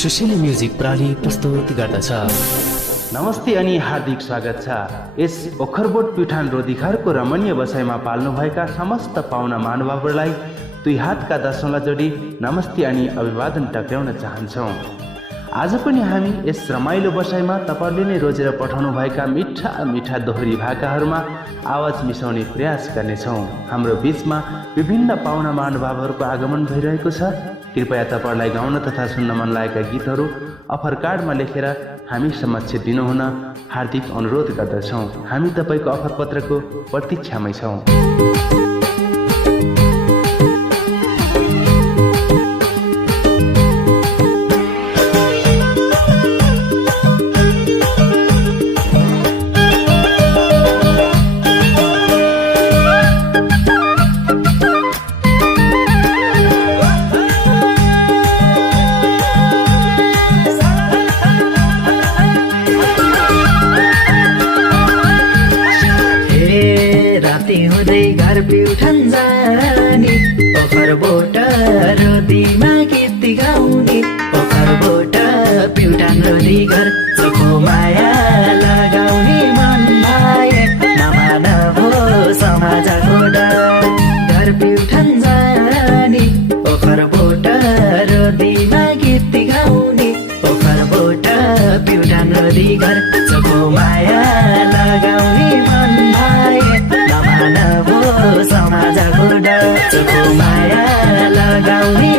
Sushil music प्रणाली प्रस्तुत गर्दछ। नमस्ते अनि हार्दिक स्वागत छ। यस ओखरबोट प्युठान रोधीघरको रमणीय बसाइमा पाल्नुभएका समस्त पाहुना महानुभावहरूलाई दुई हातका दर्शनलाई जोडी नमस्ते अनि अभिवादन टक्राउन चाहन्छौँ। आज पनि हामी यस रमाइलो बसाइमा तपाईँले नै रोजेर पठाउनु भएका मिठा मिठा दोहोरी भाकाहरूमा आवाज मिसाउने प्रयास गर्नेछौँ। हाम्रो बीचमा विभिन्न पाहुना महानुभावहरूको आगमन भइरहेको छ। कृपया तपाईँलाई गाउन तथा सुन्न मन लागेका गीतहरू अफर कार्डमा लेखेर हामी समक्ष दिनुहुन हार्दिक अनुरोध गर्दछौँ। हामी तपाईँको अफर पत्रको प्रतीक्षामै छौँ। प्युठान जाने ओखरबोट रोधीमा गीत गाउने ओखरबोट प्युठान रोधी घर चोखो माया लगाउने मन भाए नमानभो समाजको डर। घर प्युठान जाने ओखरबोट रोधीमा गीत गाउने ओखरबोट प्युठान रोधी घर चोखो माया लगाउने मन भाए नमानभो समाजको डर। चोखो माया लगाउने